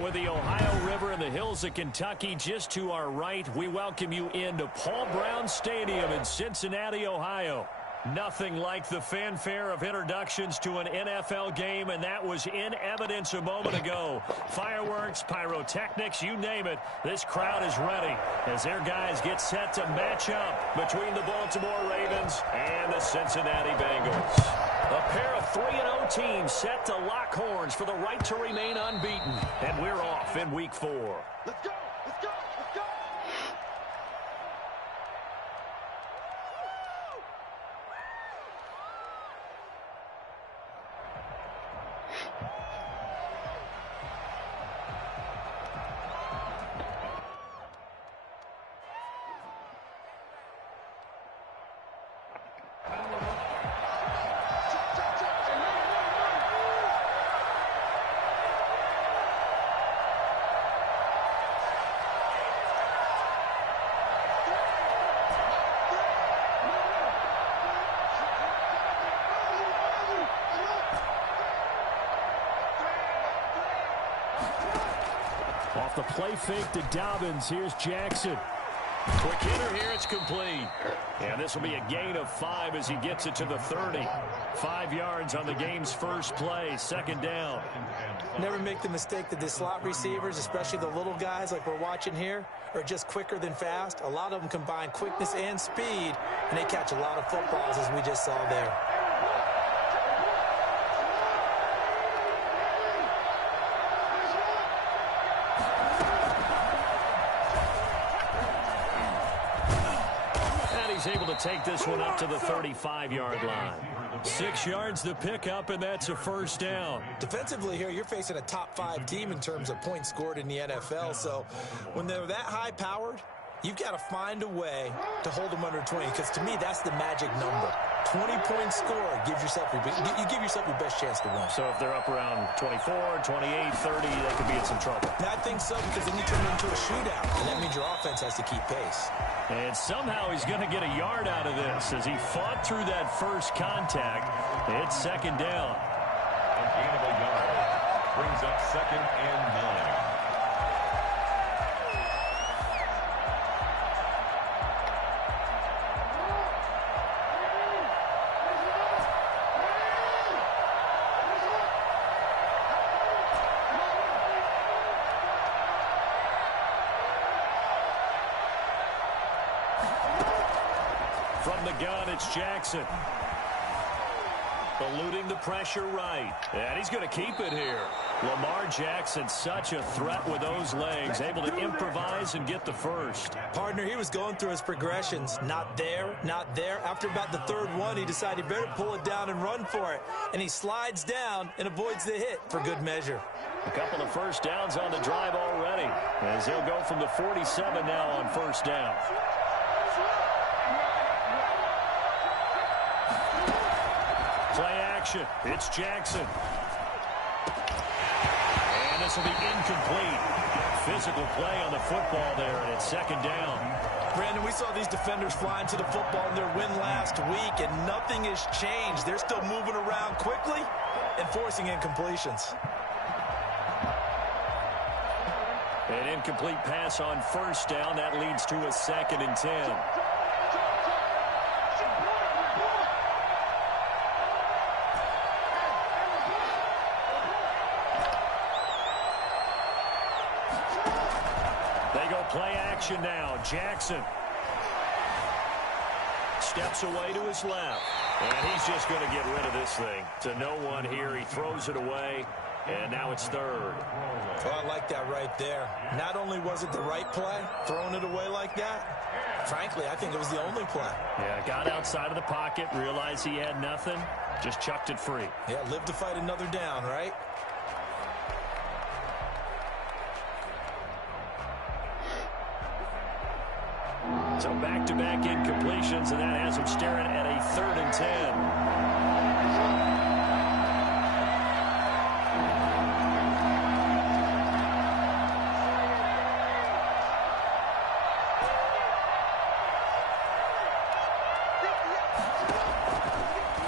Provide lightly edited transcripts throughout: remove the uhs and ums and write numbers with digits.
With the Ohio River and the hills of Kentucky just to our right, we welcome you into Paul Brown Stadium in Cincinnati, Ohio. Nothing like the fanfare of introductions to an NFL game, and that was in evidence a moment ago. Fireworks, pyrotechnics, you name it, this crowd is ready as their guys get set to match up between the Baltimore Ravens and the Cincinnati Bengals. A pair of 3-0 teams set to lock horns for the right to remain unbeaten, and we're off in Week 4. Let's go! Let's go! Let's go! Off the play fake to Dobbins. Here's Jackson. Quick hitter here. It's complete. And this will be a gain of 5 as he gets it to the 30. 5 yards on the game's first play. Second down. Never make the mistake that the slot receivers, especially the little guys like we're watching here, are just quicker than fast. A lot of them combine quickness and speed, and they catch a lot of footballs as we just saw there. He's able to take this one up to the 35-yard line. 6 yards to pick up, and that's a first down. Defensively here, you're facing a top-5 team in terms of points scored in the NFL. So when they're that high-powered, you've got to find a way to hold them under 20, because to me, that's the magic number. 20-point score gives yourself you give yourself your best chance to win. So if they're up around 24, 28, 30, they could be in some trouble. I think so, because then you turn it into a shootout, and that means your offense has to keep pace. And somehow he's going to get a yard out of this as he fought through that first contact. It's second down. A gain of a yard brings up 2nd and 9. From the gun, it's Jackson. Eluding the pressure right. And he's going to keep it here. Lamar Jackson, such a threat with those legs, able to improvise and get the first. Partner, he was going through his progressions. Not there, not there. After about the third one, he decided he better pull it down and run for it. And he slides down and avoids the hit for good measure. A couple of first downs on the drive already, as he'll go from the 47 now on first down. Play action. It's Jackson. And this will be incomplete. Physical play on the football there, and it's second down. Brandon, we saw these defenders flying to the football in their win last week, and nothing has changed. They're still moving around quickly and forcing incompletions. An incomplete pass on first down. That leads to a 2nd and 10. Play action now. Jackson steps away to his left. And he's just going to get rid of this thing. To no one here. He throws it away. And now it's 3rd. Oh, I like that right there. Not only was it the right play, throwing it away like that, Frankly, I think it was the only play. Yeah, got outside of the pocket, realized he had nothing, just chucked it free. Yeah, live to fight another down, right? So back-to-back incompletions, and that has him staring at a 3rd and 10.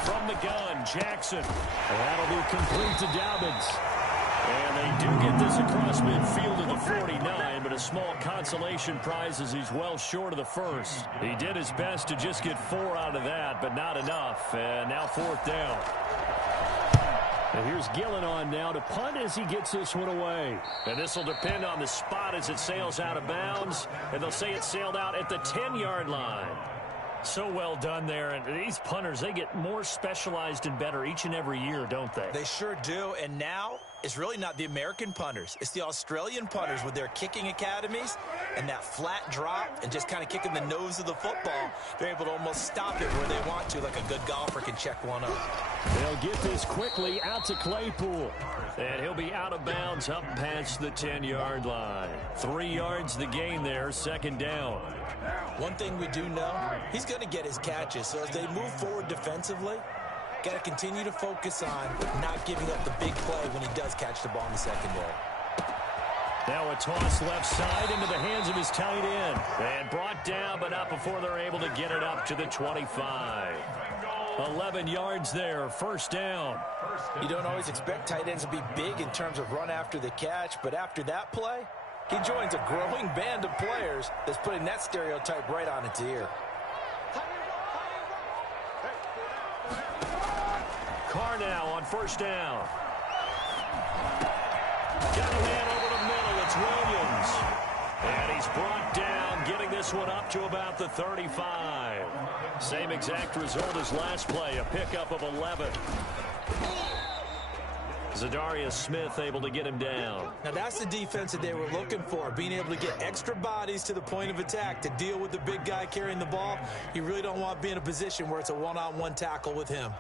From the gun, Jackson. That'll be complete to Dobbins. And they do get this across midfield to the 49, but a small consolation prize as he's well short of the first. He did his best to just get 4 out of that, but not enough. And now 4th down. And here's Gillen on now to punt as he gets this one away. And this will depend on the spot as it sails out of bounds. And they'll say it sailed out at the 10-yard line. So well done there. And these punters, they get more specialized and better each and every year, don't they? They sure do. And now it's really not the American punters. It's the Australian punters with their kicking academies and that flat drop and just kind of kicking the nose of the football. They're able to almost stop it where they want to, like a good golfer can check one up. They'll get this quickly out to Claypool. And he'll be out of bounds up past the 10-yard line. 3 yards the gain there, 2nd down. One thing we do know, he's going to get his catches. So as they move forward defensively, got to continue to focus on not giving up the big play when he does catch the ball in the secondary. Now a toss left side into the hands of his tight end. And brought down, but not before they're able to get it up to the 25. 11 yards there, 1st down. You don't always expect tight ends to be big in terms of run after the catch, but after that play, he joins a growing band of players that's putting that stereotype right on its ear. Carr now on 1st down. Got a man over the middle. It's Williams. And he's brought down, getting this one up to about the 35. Same exact result as last play, a pickup of 11. Zadarius Smith able to get him down. Now that's the defense that they were looking for, being able to get extra bodies to the point of attack to deal with the big guy carrying the ball. You really don't want to be in a position where it's a one-on-one tackle with him.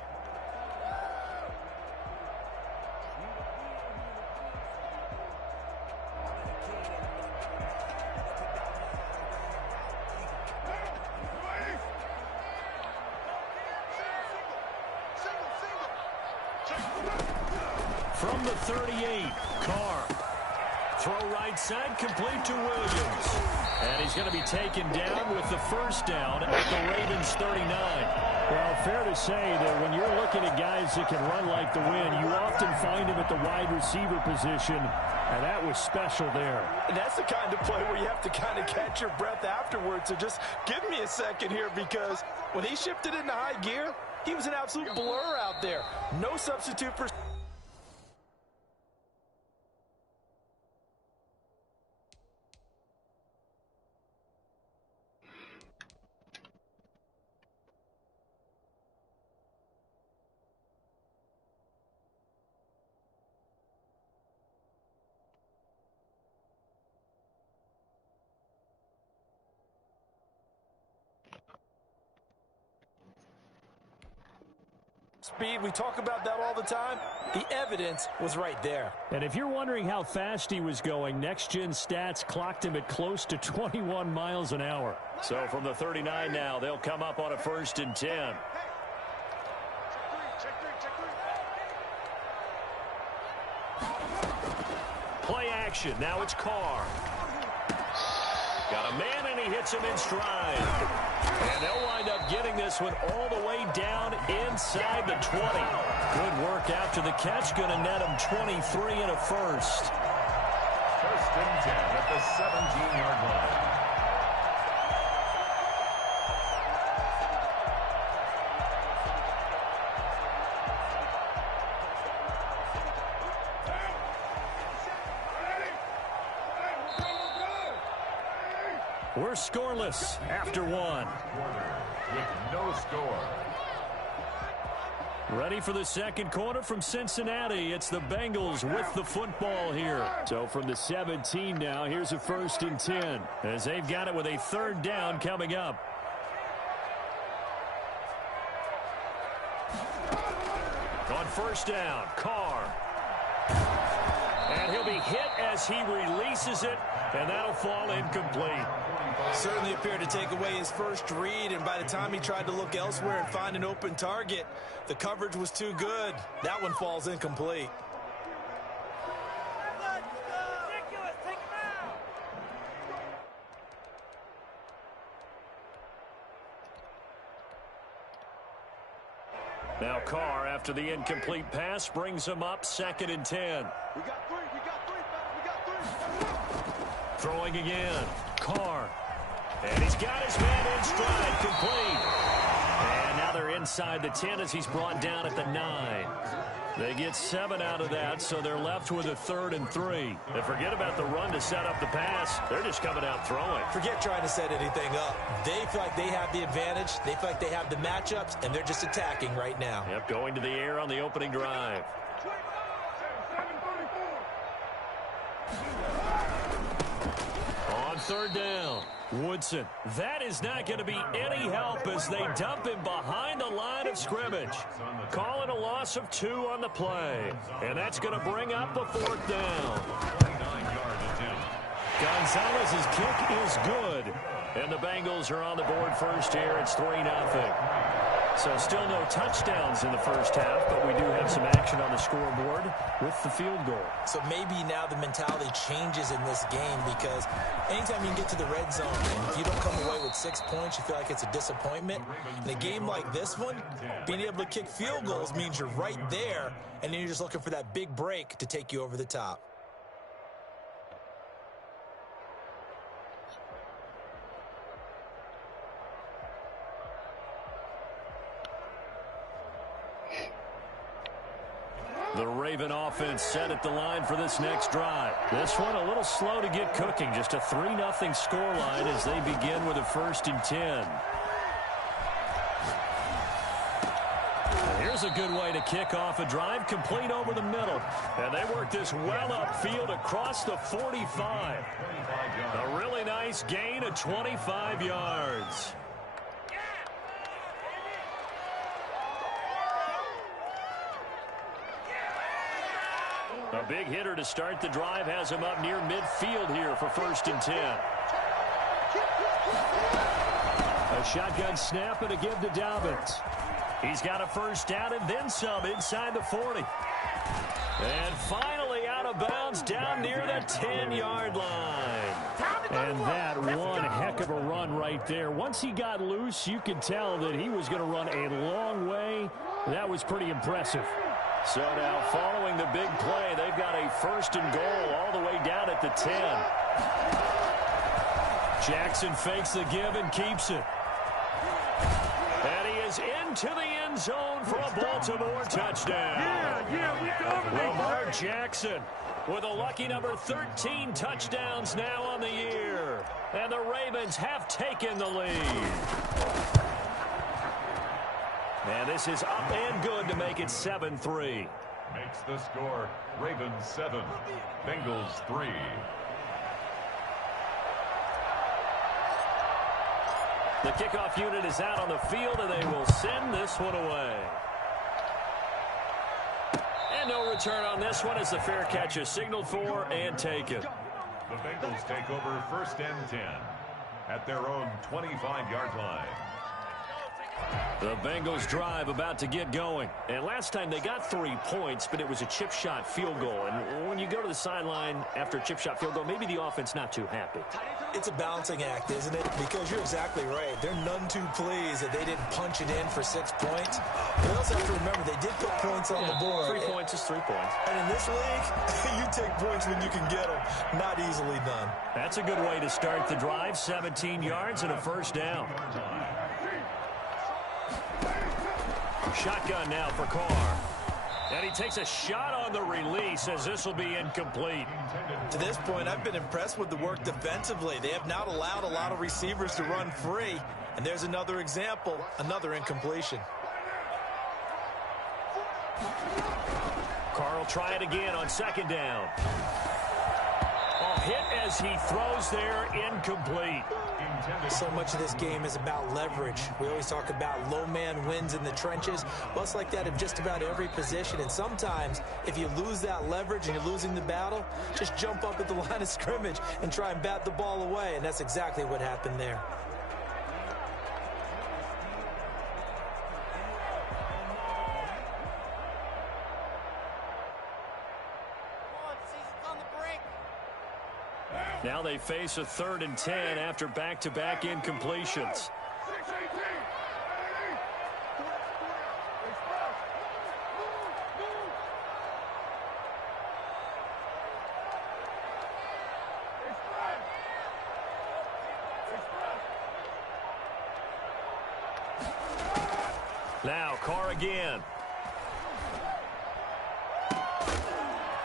From the 38, Carr. Throw right side, complete to Williams. And he's going to be taken down with the 1st down at the Ravens 39. Well, fair to say that when you're looking at guys that can run like the wind, you often find him at the wide receiver position, and that was special there. And that's the kind of play where you have to kind of catch your breath afterwards. So just give me a second here, because when he shifted into high gear, he was an absolute blur out there. No substitute for... speed. We talk about that all the time. The evidence was right there. And if you're wondering how fast he was going, Next Gen Stats clocked him at close to 21 miles an hour. So from the 39 now, they'll come up on a 1st and 10. Play action. Now it's Carr. Got a man, and he hits him in stride. And they'll wind up getting this one all the way down inside the 20. Good work after the catch. Going to net him 23 and a 1st. 1st and 10 at the 17-yard line. We're scoreless after 1. With no score. Ready for the second quarter from Cincinnati. It's the Bengals with the football here. So from the 17 now, here's a 1st and 10 as they've got it with a 3rd down coming up. On 1st down, Carr. And he'll be hit as he releases it, and that'll fall incomplete. Certainly appeared to take away his first read, and by the time he tried to look elsewhere and find an open target, the coverage was too good. That one falls incomplete. Now Carr, after the incomplete pass, brings him up 2nd and 10. We got three. Throwing again. Carr. And he's got his man in stride, complete. And now they're inside the 10 as he's brought down at the 9. They get 7 out of that, so they're left with a 3rd and 3. And forget about the run to set up the pass. They're just coming out throwing. Forget trying to set anything up. They feel like they have the advantage. They feel like they have the matchups, and they're just attacking right now. Yep, going to the air on the opening drive. On 3rd down, Woodson. That is not going to be any help as they dump him behind the line of scrimmage. Call it a loss of 2 on the play. And that's going to bring up a 4th down. Gonzalez's kick is good. And the Bengals are on the board first here. It's 3-0. So still no touchdowns in the first half, but we do have some action on the scoreboard with the field goal. So maybe now the mentality changes in this game because anytime you can get to the red zone, and if you don't come away with 6 points, you feel like it's a disappointment. In a game like this one, being able to kick field goals means you're right there, and then you're just looking for that big break to take you over the top. The Raven offense set at the line for this next drive. This one a little slow to get cooking. Just a 3-0 scoreline as they begin with a 1st and 10. And here's a good way to kick off a drive, complete over the middle. And they work this well upfield across the 45. A really nice gain of 25 yards. A big hitter to start the drive has him up near midfield here for 1st and 10. A shotgun snap and a give to Dobbins. He's got a 1st down and then some inside the 40. And finally out of bounds down near the 10-yard line. And that one heck of a run right there. Once he got loose, you could tell that he was going to run a long way. That was pretty impressive. So now following the big play, they've got a 1st and goal all the way down at the 10. Jackson fakes the give and keeps it. And he is into the end zone for a Baltimore touchdown. Lamar Jackson with a lucky number 13 touchdowns now on the year. And the Ravens have taken the lead. And this is up and good to make it 7-3. Makes the score Ravens 7, Bengals 3. The kickoff unit is out on the field, and they will send this one away. And no return on this one as the fair catch is signaled for and taken. The Bengals take over 1st and 10 at their own 25-yard line. The Bengals drive about to get going. And last time they got 3 points, but it was a chip shot field goal. And when you go to the sideline after a chip shot field goal, maybe the offense not too happy. It's a balancing act, isn't it? Because you're exactly right. They're none too pleased that they didn't punch it in for 6 points. But you also have to remember, they did put points on the board. 3 points is 3 points. And in this league, you take points when you can get them. Not easily done. That's a good way to start the drive. 17 yards and a 1st down. Shotgun now for Carr. And he takes a shot on the release as this will be incomplete. To this point, I've been impressed with the work defensively. They have not allowed a lot of receivers to run free. And there's another example, another incompletion. Carr will try it again on second down. Hit as he throws there, incomplete. So much of this game is about leverage. We always talk about low man wins in the trenches. Well, it's like that in just about every position. And sometimes, if you lose that leverage and you're losing the battle, just jump up at the line of scrimmage and try and bat the ball away. And that's exactly what happened there. Now they face a 3rd and 10 after back-to-back incompletions. Now Carr again.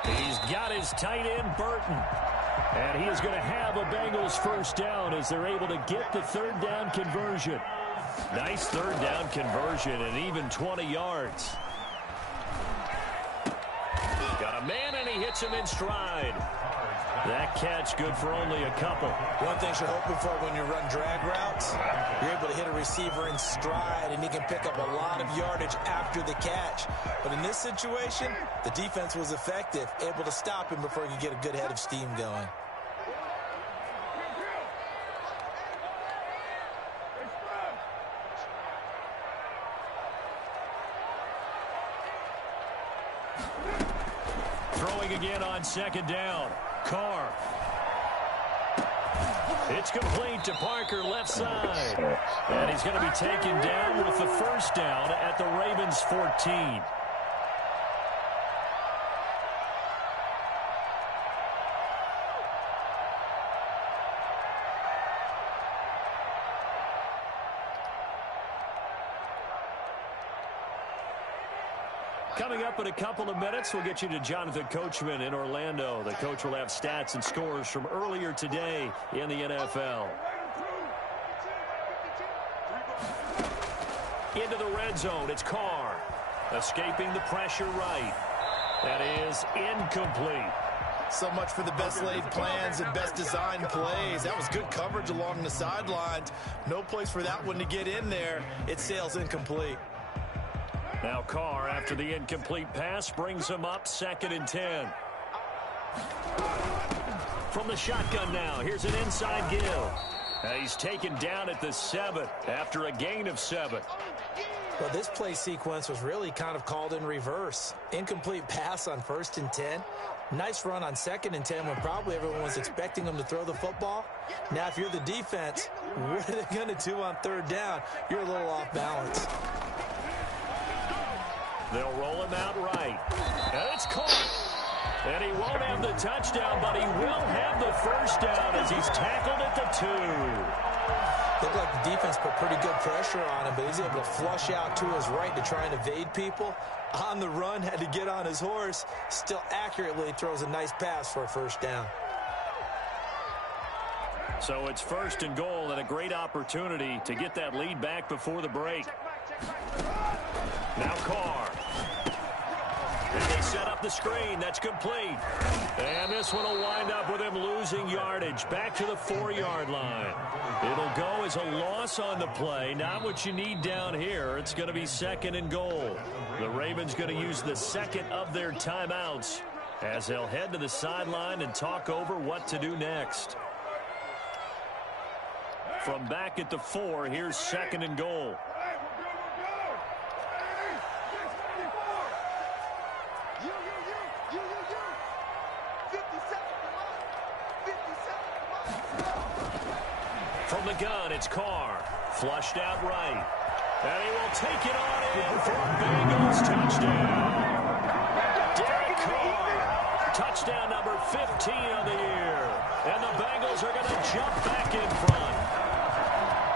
He's got his tight end, Burton. And he is going to have a Bengals first down as they're able to get the 3rd down conversion. Nice 3rd down conversion and even 20 yards. Got a man and he hits him in stride. That catch good for only a couple. One thing you're hoping for when you run drag routes, you're able to hit a receiver in stride and he can pick up a lot of yardage after the catch. But in this situation, the defense was effective, able to stop him before he could get a good head of steam going. Throwing again on second down. Carr. It's complete to Parker, left side. And he's going to be taken down with the first down at the Ravens 14. Coming up in a couple of minutes, we'll get you to Jonathan Coachman in Orlando. The coach will have stats and scores from earlier today in the NFL. Into the red zone, it's Carr. Escaping the pressure right. That is incomplete. So much for the best laid plans and best designed plays. That was good coverage along the sidelines. No place for that one to get in there. It sails incomplete. Now Carr, after the incomplete pass, brings him up 2nd and 10. From the shotgun now, here's an inside give. He's taken down at the 7 after a gain of 7. Well, this play sequence was really kind of called in reverse. Incomplete pass on 1st and 10. Nice run on 2nd and 10 when probably everyone was expecting him to throw the football. Now, if you're the defense, what are they going to do on 3rd down? You're a little off balance. They'll roll him out right. And it's caught. And he won't have the touchdown, but he will have the first down as he's tackled at the 2. Looked like the defense put pretty good pressure on him, but he's able to flush out to his right to try and evade people. On the run, had to get on his horse. Still accurately throws a nice pass for a first down. So it's 1st and goal and a great opportunity to get that lead back before the break. Now Carr. And they set up the screen. That's complete. And this one will wind up with him losing yardage. Back to the 4-yard line. It'll go as a loss on the play. Not what you need down here. It's going to be 2nd and goal. The Ravens going to use the 2nd of their timeouts as they'll head to the sideline and talk over what to do next. From back at the 4, here's 2nd and goal. From the gun, it's Carr. Flushed out right. And he will take it on in for a Bengals touchdown. Derek Carr. Touchdown number 15 on the year. And the Bengals are going to jump back in front.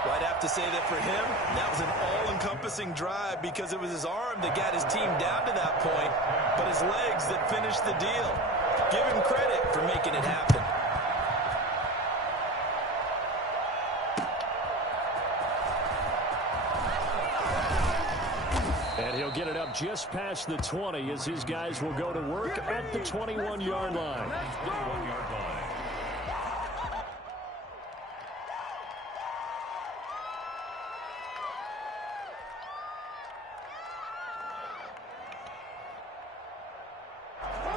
Well, I'd have to say that for him, that was an all-encompassing drive because it was his arm that got his team down to that point, but his legs that finished the deal. Give him credit for making it happen. And he'll get it up just past the 20 as his guys will go to work at the 21-yard line. 21-yard line.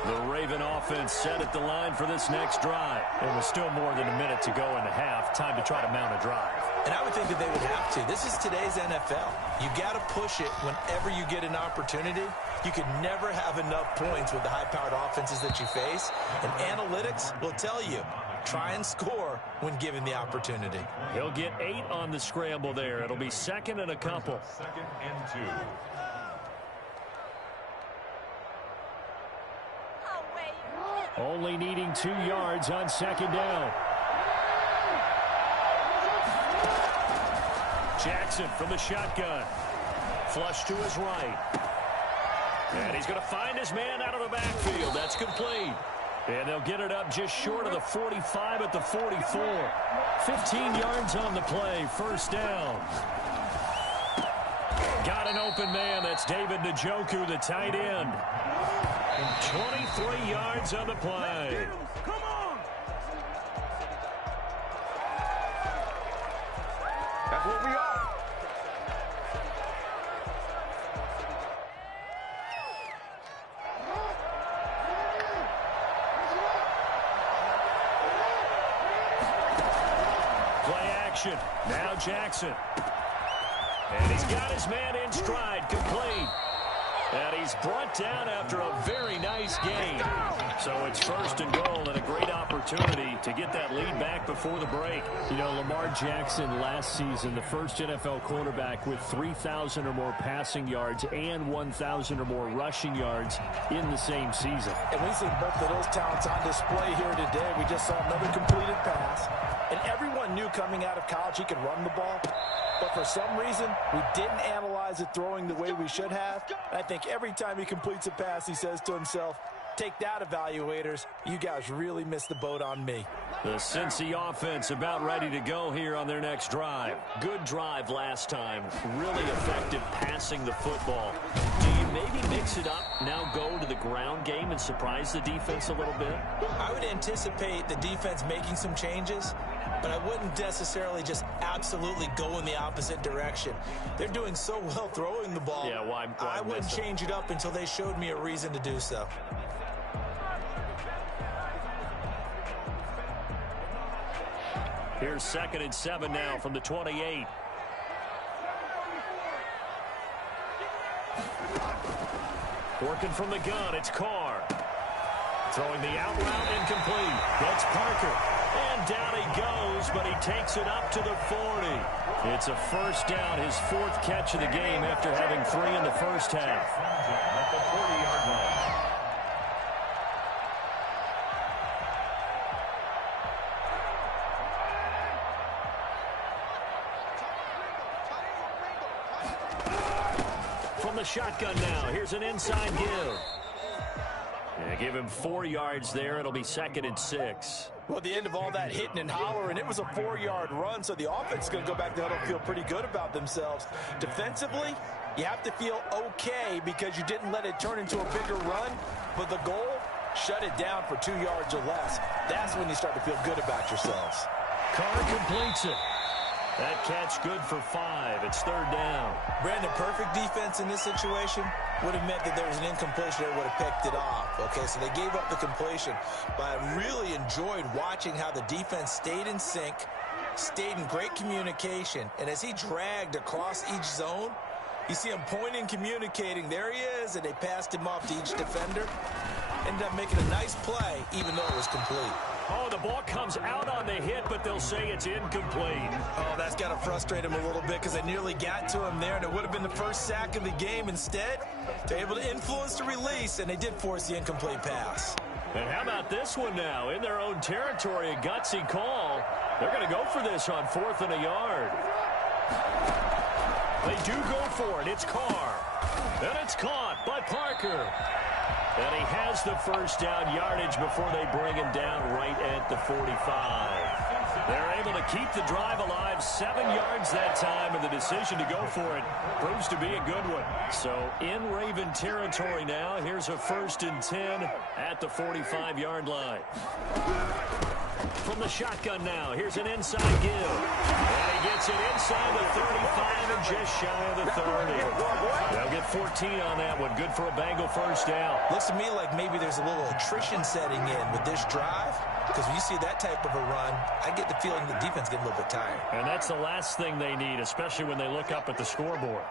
The Raven offense set at the line for this next drive. It was still more than a minute to go in the half. Time to try to mount a drive. And I would think that they would have to. This is today's NFL. You got to push it whenever you get an opportunity. You could never have enough points with the high-powered offenses that you face. And analytics will tell you, try and score when given the opportunity. He'll get 8 on the scramble there. It'll be second and a couple. 2nd and 2. Only needing 2 yards on second down. Jackson from the shotgun. Flush to his right. And he's going to find his man out of the backfield. That's complete. And they'll get it up just short of the 45 at the 44. 15 yards on the play. First down. Got an open man. That's David Njoku, the tight end. 23 yards on the play. Come on! That's what we are. Play action. Now Jackson. And he's got his man in stride. Complete. And he's brought down after a very nice gain. So it's first and goal and a great opportunity to get that lead back before the break. You know, Lamar Jackson last season, the first NFL quarterback with 3,000 or more passing yards and 1,000 or more rushing yards in the same season. And we've seen both of those talents on display here today. We just saw another completed pass. And everyone knew coming out of college he could run the ball. But for some reason, we didn't analyze it throwing the way we should have. And I think every time he completes a pass, he says to himself, take that, evaluators. You guys really missed the boat on me. The Cincy offense about ready to go here on their next drive. Good drive last time. Really effective passing the football. Do you maybe mix it up, now go to the ground game and surprise the defense a little bit? I would anticipate the defense making some changes, but I wouldn't necessarily just absolutely go in the opposite direction. They're doing so well throwing the ball. Yeah, why I wouldn't change it up until they showed me a reason to do so. Here's 2nd and 7 now from the 28. Working from the gun, it's Carr. Throwing the out route, incomplete. That's Parker. And down he goes, but he takes it up to the 40. It's a first down, his 4th catch of the game after having 3 in the first half. At the 40-yard line. From the shotgun now, here's an inside give. And give him 4 yards there. It'll be 2nd and 6. Well, at the end of all that hitting and hollering, it was a 4-yard run, so the offense is going to go back to huddle, feel pretty good about themselves. Defensively, you have to feel okay because you didn't let it turn into a bigger run, but the goal, shut it down for 2 yards or less. That's when you start to feel good about yourselves. Carr completes it. That catch good for 5. It's 3rd down. Brandon, perfect defense in this situation would have meant that there was an incompletion that would have picked it off. Okay, so they gave up the completion. But I really enjoyed watching how the defense stayed in sync, stayed in great communication. And as he dragged across each zone, you see him pointing, communicating. There he is, and they passed him off to each defender. Ended up making a nice play, even though it was complete. Oh, the ball comes out on the hit, but they'll say it's incomplete. Oh, that's got to frustrate him a little bit because they nearly got to him there, and it would have been the first sack of the game. Instead, they're able to influence the release, and they did force the incomplete pass. And how about this one now? In their own territory, a gutsy call. They're going to go for this on 4th and a yard. They do go for it. It's Carr. And it's caught by Parker. And he has the first down yardage before they bring him down right at the 45. They're able to keep the drive alive, 7 yards that time, and the decision to go for it proves to be a good one. So in Raven territory now, here's a 1st and 10 at the 45-yard line. From the shotgun now, here's an inside give. And he gets it inside the 35 and just shy of the 30. They'll get 14 on that one. Good for a Bengal first down. Looks to me like maybe there's a little attrition setting in with this drive, because when you see that type of a run, I get the feeling the defense get a little bit tired. And that's the last thing they need, especially when they look up at the scoreboard.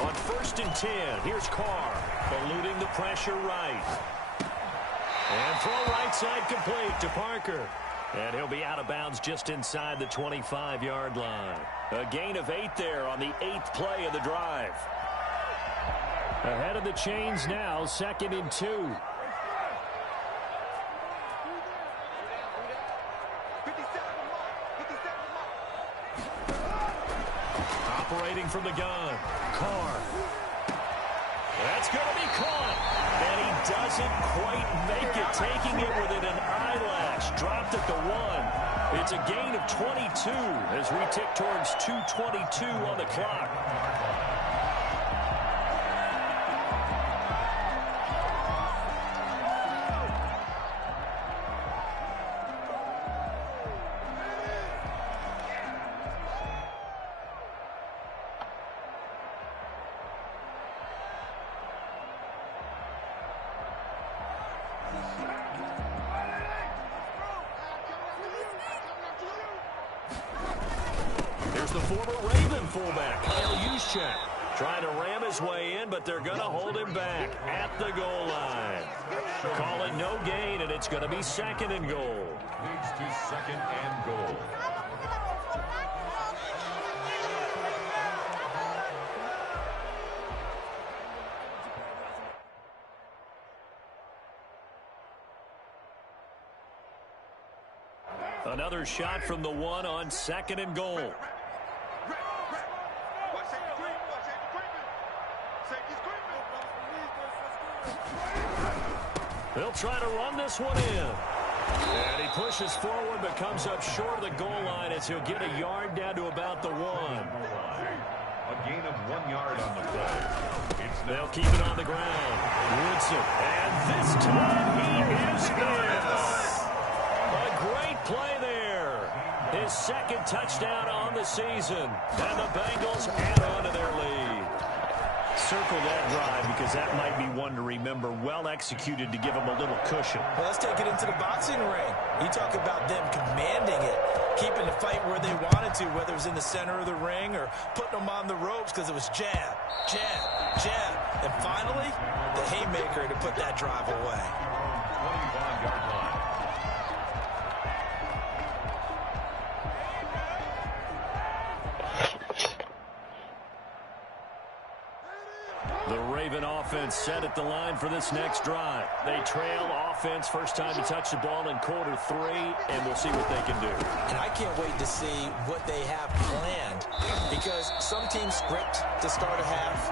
On 1st and 10, here's Carr, eluding the pressure right. And throw right side complete to Parker. And he'll be out of bounds just inside the 25-yard line. A gain of 8 there on the 8th play of the drive. Ahead of the chains now, 2nd and 2. Operating from the gun, Carr. That's going to be caught. And he doesn't quite make it, taking it within an eyelash. Dropped at the 1. It's a gain of 22 as we tick towards 2:22 on the clock. There's the former Raven fullback, Kyle Juszczyk, trying to ram his way in, but they're going to hold him back at the goal line. Call it no gain, and it's going to be 2nd and goal. Leads to 2nd and goal. Another shot from the 1 on 2nd and goal. They'll try to run this one in. And he pushes forward but comes up short of the goal line as he'll get a yard down to about the 1. A gain of 1 yard on the play. They'll keep it on the ground. Woodson. And this time he is in. A great play there. His 2nd touchdown on the season. And the Bengals add on to their lead. Circle that drive because that might be one to remember. Well executed to give them a little cushion. Well, let's take it into the boxing ring. You talk about them commanding it, keeping the fight where they wanted to, whether it was in the center of the ring or putting them on the ropes because it was jab, jab, jab. And finally, the haymaker to put that drive away. 25-yard line. The Raven offense set at the line for this next drive. They trail offense, first time to touch the ball in quarter 3, and we'll see what they can do. And I can't wait to see what they have planned, because some teams script to start a half.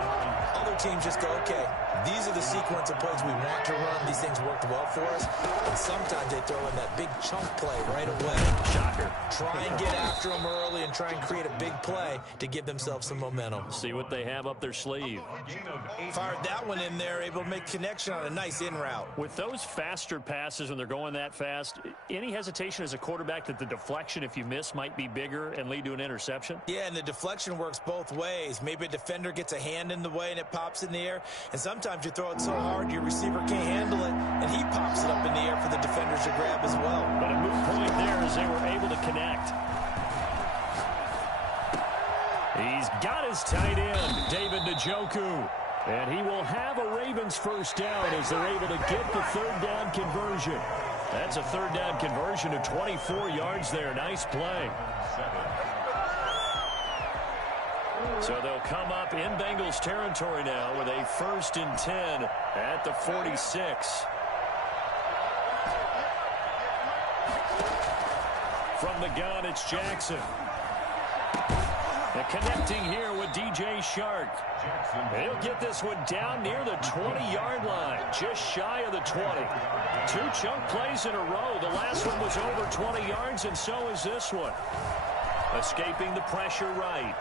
Other teams just go, okay, these are the sequence of plays we want to run. These things worked well for us. And sometimes they throw in that big chunk play right away. Shocker. Try and get after them early and try and create a big play to give themselves some momentum. See what they have up their sleeve. Fired that one in there, able to make connection on a nice in route. With those faster passes when they're going that fast, any hesitation as a quarterback that the deflection, if you miss, might be bigger and lead to an interception? Yeah, and the deflection works both ways. Maybe a defender gets a hand in the way and it pops in the air, and sometimes you throw it so hard your receiver can't handle it, and he pops it up in the air for the defenders to grab as well. But a moot point there as they were able to connect. He's got his tight end, David Njoku. And he will have a Ravens first down as they're able to get the 3rd down conversion. That's a 3rd down conversion of 24 yards there. Nice play. So they'll come up in Bengals territory now with a 1st and 10 at the 46. From the gun, it's Jackson. And connecting here with DJ Shark. He'll get this one down near the 20-yard line, just shy of the 20. 2 chunk plays in a row. The last one was over 20 yards, and so is this one. Escaping the pressure right.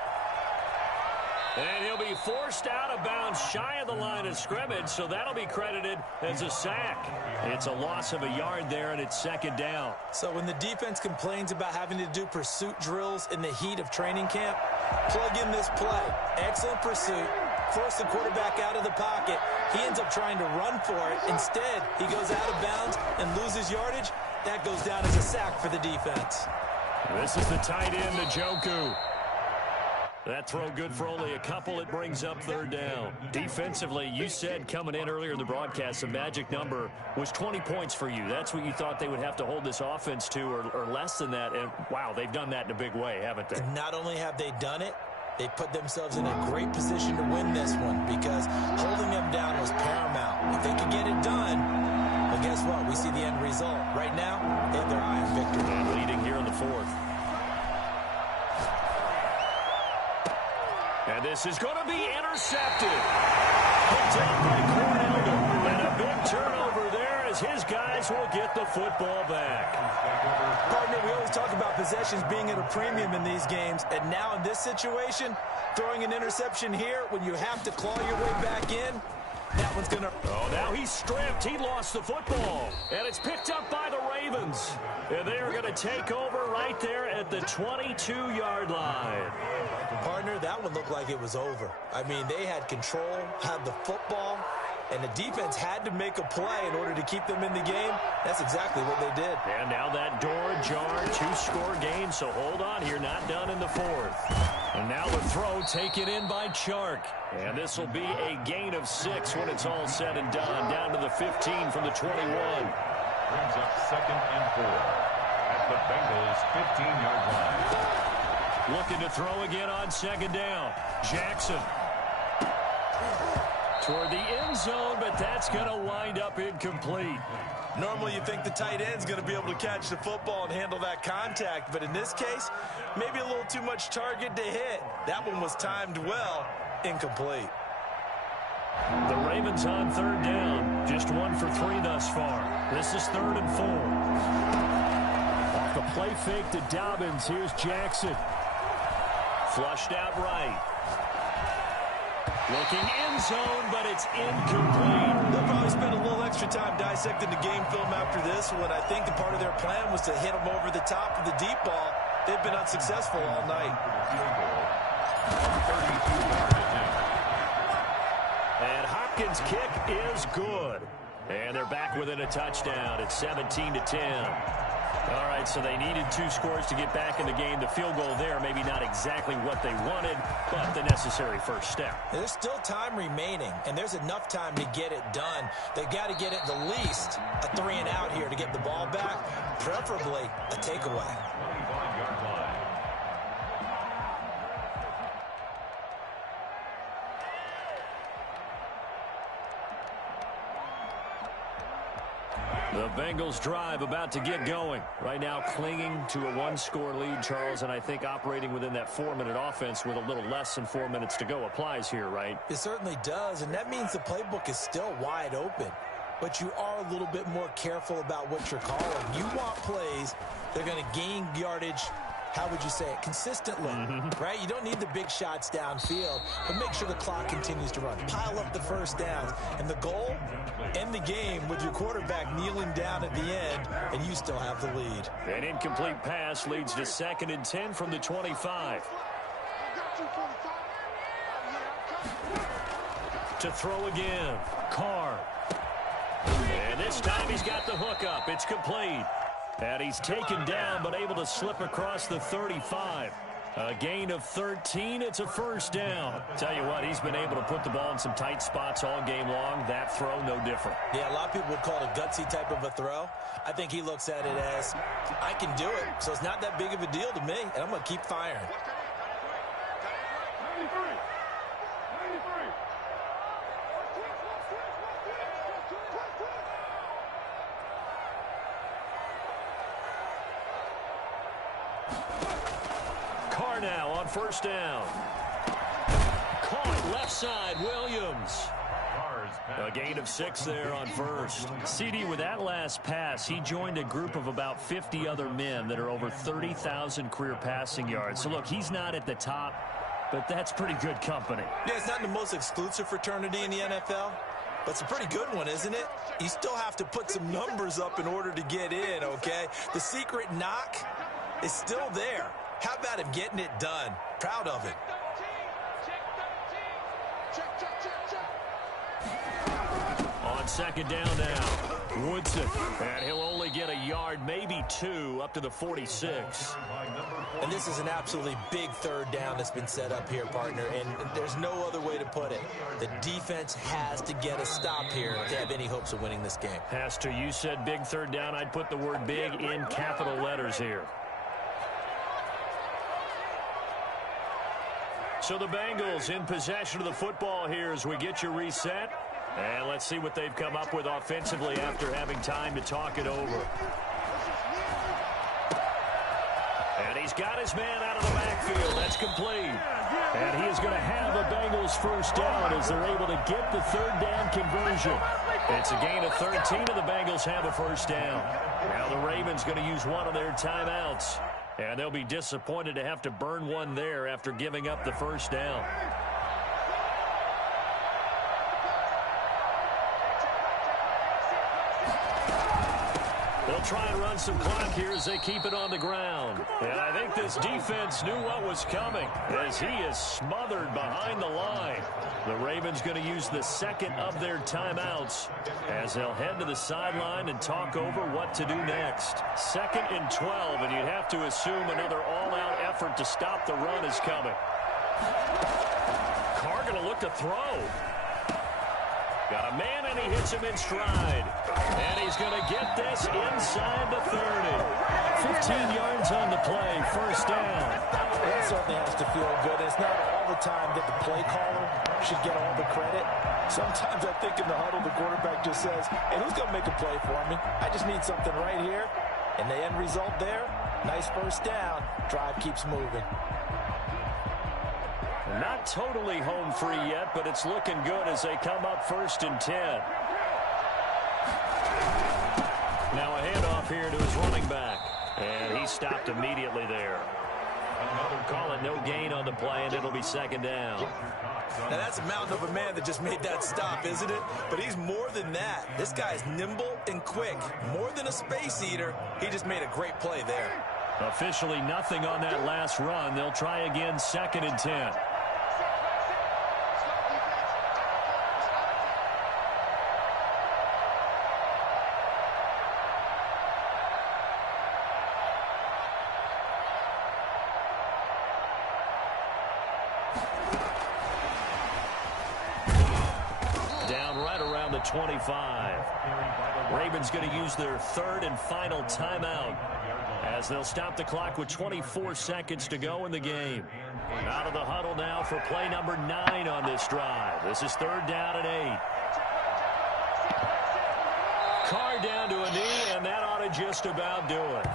And he'll be forced out of bounds shy of the line of scrimmage, so that'll be credited as a sack. It's a loss of a yard there, and it's second down. So when the defense complains about having to do pursuit drills in the heat of training camp, plug in this play. Excellent pursuit. Force the quarterback out of the pocket. He ends up trying to run for it. Instead, he goes out of bounds and loses yardage. That goes down as a sack for the defense. This is the tight end, Njoku. That throw good for only a couple. It brings up third down. Defensively, you said coming in earlier in the broadcast, the magic number was 20 points for you. That's what you thought they would have to hold this offense to, or less than that. And, wow, they've done that in a big way, haven't they? Not only have they done it, they put themselves in a great position to win this one because holding them down was paramount. If they could get it done, well, guess what? We see the end result. Right now, they have their eye on victory. And leading here in the fourth. And this is going to be intercepted. Picked up by Cornelder. And a big turnover there as his guys will get the football back. Partner, we always talk about possessions being at a premium in these games. And now in this situation, throwing an interception here when you have to claw your way back in, that one's going to... Oh, now he's stripped. He lost the football. And it's picked up by the Ravens. And they are going to take over right there at the 22-yard line. Partner, that one looked like it was over. I mean, they had control, had the football, and the defense had to make a play in order to keep them in the game. That's exactly what they did. And now that door ajar, 2-score game, so hold on here, not done in the fourth. And now the throw taken in by Chark. And this will be a gain of 6 when it's all said and done, down to the 15 from the 21. Brings up 2nd and 4 at the Bengals' 15-yard line. Looking to throw again on second down. Jackson. Toward the end zone, but that's going to wind up incomplete. Normally you think the tight end's going to be able to catch the football and handle that contact, but in this case, maybe a little too much target to hit. That one was timed well, incomplete. The Ravens on third down, just 1 for 3 thus far. This is 3rd and 4. Off the play fake to Dobbins, here's Jackson. Flushed out right. Looking end zone, but it's incomplete. They'll probably spend a little extra time dissecting the game film after this one. I think the part of their plan was to hit them over the top of the deep ball. They've been unsuccessful all night. And Hopkins' kick is good. And they're back within a touchdown. It's 17-10. All right, so they needed 2 scores to get back in the game. The field goal there, maybe not exactly what they wanted, but the necessary first step. There's still time remaining, and there's enough time to get it done. They've got to get at the least a 3-and-out here to get the ball back, preferably a takeaway. 25-yard line. The Bengals drive about to get going. Right now clinging to a 1-score lead, Charles, and I think operating within that 4-minute offense with a little less than 4 minutes to go applies here, right? It certainly does, and that means the playbook is still wide open. But you are a little bit more careful about what you're calling. You want plays that are going to gain yardage, how would you say it, consistently, right? You don't need the big shots downfield, but make sure the clock continues to run. Pile up the first downs. And the goal, end the game with your quarterback kneeling down at the end, and you still have the lead. An incomplete pass leads to 2nd and 10 from the 25. To throw again, Carr. And this time he's got the hook up. It's complete. And he's taken down, but able to slip across the 35. A gain of 13. It's a first down. Tell you what, he's been able to put the ball in some tight spots all game long. That throw, no different. Yeah, a lot of people would call it a gutsy type of a throw. I think he looks at it as, I can do it, so it's not that big of a deal to me, and I'm going to keep firing. are now on first down. Caught left side, Williams. A gain of 6 there on first. CD, with that last pass, he joined a group of about 50 other men that are over 30,000 career passing yards. So, look, he's not at the top, but that's pretty good company. Yeah, it's not the most exclusive fraternity in the NFL, but it's a pretty good one, isn't it? You still have to put some numbers up in order to get in, okay? The secret knock is still there. How about him getting it done? Proud of it. On second down now, Woodson. And he'll only get a yard, maybe 2, up to the 46. And this is an absolutely big third down that's been set up here, partner, and there's no other way to put it. The defense has to get a stop here to have any hopes of winning this game. Has to. You said big third down. I'd put the word big in capital letters here. So the Bengals in possession of the football here as we get you reset. And let's see what they've come up with offensively after having time to talk it over. And he's got his man out of the backfield. That's complete. And he is going to have a Bengals first down as they're able to get the third down conversion. It's a gain of 13, and the Bengals have a first down. Now the Ravens going to use one of their timeouts. And they'll be disappointed to have to burn one there after giving up the first down. They'll try and run some clock here as they keep it on the ground. And I think this defense knew what was coming as he is smothered behind the line. The Ravens going to use the second of their timeouts as they'll head to the sideline and talk over what to do next. 2nd and 12, and you'd have to assume another all-out effort to stop the run is coming. Carr going to look to throw. Got a man, and he hits him in stride. And he's going to get this inside the 30. 15 yards on the play, first down. It certainly has to feel good. It's not all the time that the play caller should get all the credit. Sometimes I think in the huddle, the quarterback just says, hey, who's going to make a play for me? I just need something right here. And the end result there, nice first down. Drive keeps moving. Not totally home free yet, but it's looking good as they come up 1st and 10. Now a handoff here to his running back. And he stopped immediately there. Call it no gain on the play, and it'll be 2nd down. Now that's a mountain of a man that just made that stop, isn't it? But he's more than that. This guy's nimble and quick. More than a space eater. He just made a great play there. Officially nothing on that last run. They'll try again, 2nd and 10. Down right around the 25. Ravens going to use their 3rd and final timeout as they'll stop the clock with 24 seconds to go in the game. Out of the huddle now for play number 9 on this drive. This is 3rd down and 8. Carr down to a knee, and that ought to just about do it.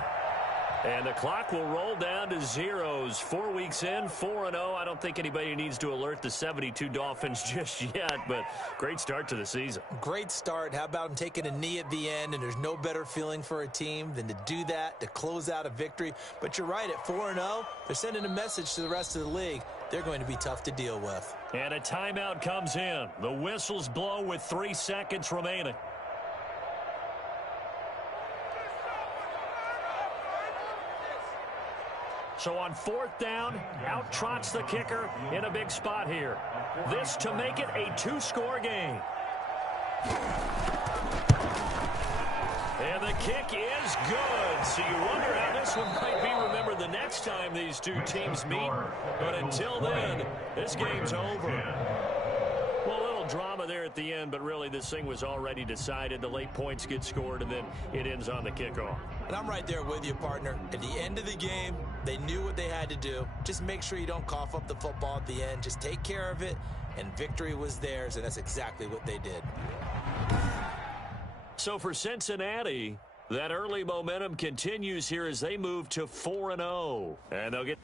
And the clock will roll down to zeros. 4 weeks in, 4-0. I don't think anybody needs to alert the 72 Dolphins just yet, but great start to the season. Great start. How about him taking a knee at the end? And there's no better feeling for a team than to do that, to close out a victory. But you're right, at 4-0, they're sending a message to the rest of the league. They're going to be tough to deal with. And a timeout comes in. The whistles blow with 3 seconds remaining. So on 4th down, out trots the kicker in a big spot here. This to make it a 2-score game. And the kick is good. So you wonder how this one might be remembered the next time these two teams meet. But until then, this game's over. Well, a little drama there at the end, but really this thing was already decided. The late points get scored, and then it ends on the kickoff. And I'm right there with you, partner. At the end of the game, they knew what they had to do. Just make sure you don't cough up the football at the end. Just take care of it, and victory was theirs, and that's exactly what they did. So for Cincinnati, that early momentum continues here as they move to 4-0. And they'll get...